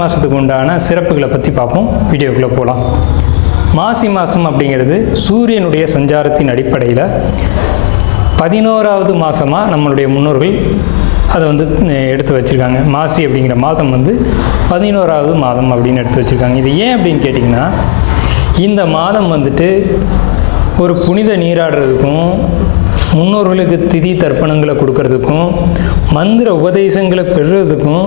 மாதத்துக்கு உண்டான சிறப்புகளை பற்றி பார்ப்போம். வீடியோக்குள்ளே போகலாம். மாசி மாதம் அப்படிங்கிறது சூரியனுடைய சஞ்சாரத்தின் அடிப்படையில் 11வது மாதமாக நம்மளுடைய முன்னோர்கள் அதை எடுத்து வச்சுருக்காங்க. மாசி அப்படிங்கிற மாதம் 11வது மாதம் அப்படின்னு எடுத்து வச்சுருக்காங்க. இது ஏன் அப்படின்னு கேட்டிங்கன்னா, இந்த மாதம் ஒரு புனித நீராடுறதுக்கும், முன்னோர்களுக்கு திதி தர்ப்பணங்களை கொடுக்கறதுக்கும், மந்திர உபதேசங்களை பெறுறதுக்கும்,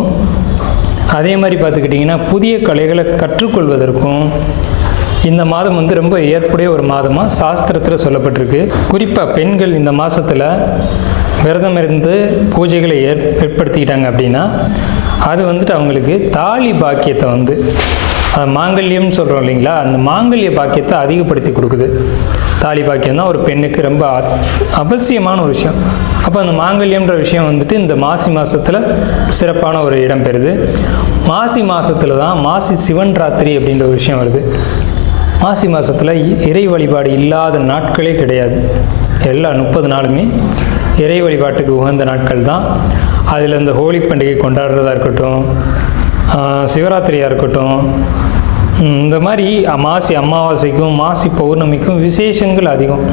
அதே மாதிரி பார்த்துக்கிட்டிங்கன்னா புதிய கலைகளை கற்றுக்கொள்வதற்கும் இந்த மாதம் ரொம்ப ஏற்புடைய ஒரு மாதமாக சாஸ்திரத்தில் சொல்லப்பட்டிருக்கு. குறிப்பாக பெண்கள் இந்த மாதத்தில் விரதம் இருந்து பூஜைகளை ஏற்படுத்திக்கிட்டாங்க அப்படின்னா அது அவங்களுக்கு தாலி பாக்கியத்தை மாங்கல்யம்னு சொல்கிறோம் இல்லைங்களா, அந்த மாங்கல்ய பாக்கியத்தை அதிகப்படுத்தி கொடுக்குது. தாலி பாக்கியம் தான் ஒரு பெண்ணுக்கு ரொம்ப அவசியமான ஒரு விஷயம். அப்போ அந்த மாங்கல்யம்ன்ற விஷயம் இந்த மாசி மாதத்தில் சிறப்பான ஒரு இடம் பெறுது. மாசி மாதத்தில் தான் மாசி சிவன் ராத்திரி அப்படின்ற ஒரு விஷயம் வருது. மாசி மாதத்தில் இறை வழிபாடு இல்லாத நாட்களே கிடையாது. எல்லா 30 நாளுமே இறை வழிபாட்டுக்கு உகந்த நாட்கள் தான். அதில் இந்த ஹோலி பண்டிகை கொண்டாடுறதா இருக்கட்டும், சிவராத்திரியாக இருக்கட்டும், இந்த மாதிரி மாசி அமாவாசைக்கும் மாசி பௌர்ணமிக்கும் விசேஷங்கள் அதிகம்.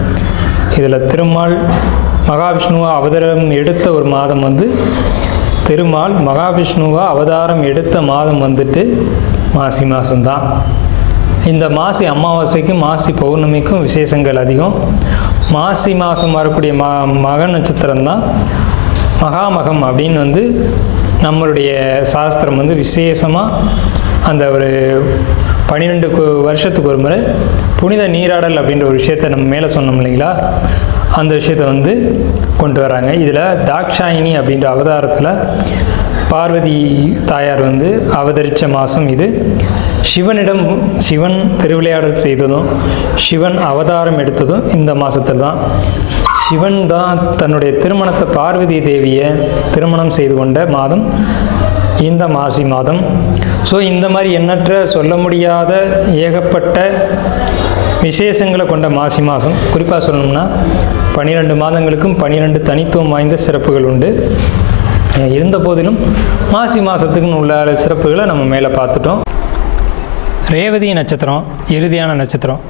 இதில் திருமால் மகாவிஷ்ணுவா அவதாரம் எடுத்த ஒரு மாதம் திருமால் மகாவிஷ்ணுவா அவதாரம் எடுத்த மாதம் மாசி மாதம்தான். இந்த மாசி அமாவாசைக்கும் மாசி பௌர்ணமிக்கும் விசேஷங்கள் அதிகம். மாசி மாதம் வரக்கூடிய மக நட்சத்திரம் தான் மகாமகம் அப்படின்னு நம்மளுடைய சாஸ்திரம் விசேஷமாக அந்த ஒரு 12 வருஷத்துக்கு ஒரு முறை புனித நீராடல் அப்படின்ற ஒரு விஷயத்தை நம்ம மேலே சொன்னோம் இல்லைங்களா, அந்த விஷயத்தை கொண்டு வராங்க. இதில் தாக்ஷாயினி அப்படின்ற அவதாரத்தில் பார்வதி தாயார் அவதரித்த மாதம் இது. சிவன் திருவிளையாடல் செய்ததும் சிவன் அவதாரம் எடுத்ததும் இந்த மாதத்தில் தான். சிவன் தான் தன்னுடைய திருமணத்தை பார்வதி தேவியை திருமணம் செய்து கொண்ட மாதம் இந்த மாசி மாதம். ஸோ இந்த மாதிரி எண்ணற்ற சொல்ல முடியாத ஏகப்பட்ட விசேஷங்களை கொண்ட மாசி மாதம். குறிப்பாக சொல்லணும்னா 12 மாதங்களுக்கும் 12 தனித்துவம் வாய்ந்த சிறப்புகள் உண்டு. இருந்த போதிலும் மாசி மாதத்துக்குன்னு உள்ள சிறப்புகளை நம்ம மேலே பார்த்துட்டோம். ரேவதி நட்சத்திரம் இறுதியான நட்சத்திரம்.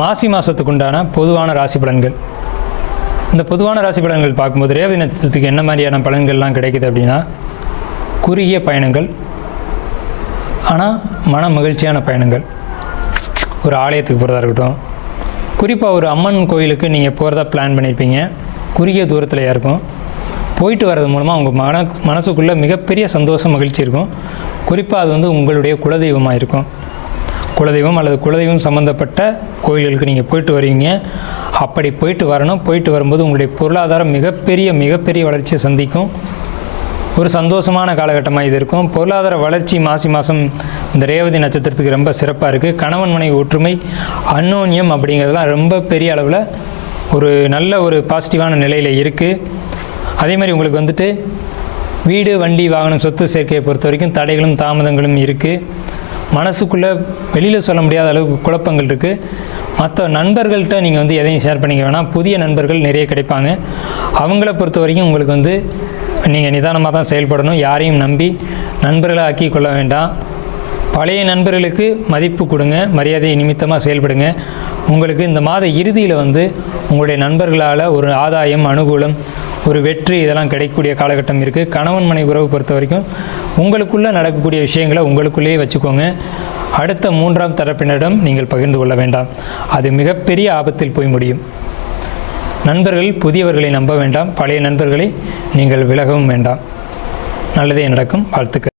மாசி மாதத்துக்கு உண்டான பொதுவான ராசி பலன்கள். இந்த பொதுவான ராசி பலன்கள் பார்க்கும்போது ரேவதி நட்சத்திரத்துக்கு என்ன மாதிரியான பலன்கள்லாம் கிடைக்குது அப்படின்னா, குறுகிய பயணங்கள் ஆனால் மன மகிழ்ச்சியான பயணங்கள். ஒரு ஆலயத்துக்கு போகிறதா இருக்கட்டும், குறிப்பாக ஒரு அம்மன் கோயிலுக்கு நீங்கள் போகிறதா பிளான் பண்ணியிருப்பீங்க, குறுகிய தூரத்தில் இருக்கும். போயிட்டு வர்றது மூலமாக உங்கள் மனசுக்குள்ளே மிகப்பெரிய சந்தோஷம் மகிழ்ச்சி இருக்கும். குறிப்பாக அது உங்களுடைய குலதெய்வமாக இருக்கும். குலதெய்வம் அல்லது குலதெய்வம் சம்மந்தப்பட்ட கோயில்களுக்கு நீங்கள் போயிட்டு வருவீங்க. அப்படி போயிட்டு வரணும். போயிட்டு வரும்போது உங்களுடைய பொருளாதாரம் மிகப்பெரிய வளர்ச்சியை சந்திக்கும். ஒரு சந்தோஷமான காலகட்டமாக இது இருக்கும். பொருளாதார வளர்ச்சி மாசி மாதம் இந்த ரேவதி நட்சத்திரத்துக்கு ரொம்ப சிறப்பாக இருக்குது. கணவன் மனைவி ஒற்றுமை, அந்யோன்யம் அப்படிங்கிறதுலாம் ரொம்ப பெரிய அளவில் ஒரு நல்ல ஒரு பாசிட்டிவான நிலையில் இருக்குது. அதே மாதிரி உங்களுக்கு வீடு வண்டி வாகனம் சொத்து சேர்க்கையை பொறுத்த வரைக்கும் தடைகளும் தாமதங்களும் இருக்குது. மனசுக்குள்ளே வெளியில் சொல்ல முடியாத அளவுக்கு குழப்பங்கள் இருக்குது. மற்ற நண்பர்கள்ட்ட நீங்கள் எதையும் ஷேர் பண்ணிக்க வேணாம். புதிய நண்பர்கள் நிறைய கிடைப்பாங்க. அவங்கள பொறுத்த வரைக்கும் உங்களுக்கு நீங்கள் நிதானமாக தான் செயல்படணும். யாரையும் நம்பி நண்பர்களை ஆக்கி கொள்ள வேண்டாம். பழைய நண்பர்களுக்கு மதிப்பு கொடுங்க, மரியாதை நிமித்தமாக செயல்படுங்க. உங்களுக்கு இந்த மாத இறுதியில் உங்களுடைய நண்பர்களால் ஒரு ஆதாயம், அனுகூலம், ஒரு வெற்றி இதெல்லாம் கிடைக்கக்கூடிய காலகட்டம் இருக்குது. கணவன் மனைவி உறவு பொறுத்த வரைக்கும் உங்களுக்குள்ளே நடக்கக்கூடிய விஷயங்களை உங்களுக்குள்ளேயே வச்சுக்கோங்க. அடுத்த 3ஆம் தரப்பினரிடம் நீங்கள் பகிர்ந்து கொள்ள வேண்டாம். அது மிகப்பெரிய ஆபத்தில் போய் முடியும். நண்பர்கள் புதியவர்களை நம்ப வேண்டாம். பழைய நண்பர்களை நீங்கள் விலகவும் வேண்டாம். நல்லதே நடக்கும். வாழ்த்துக்கள்.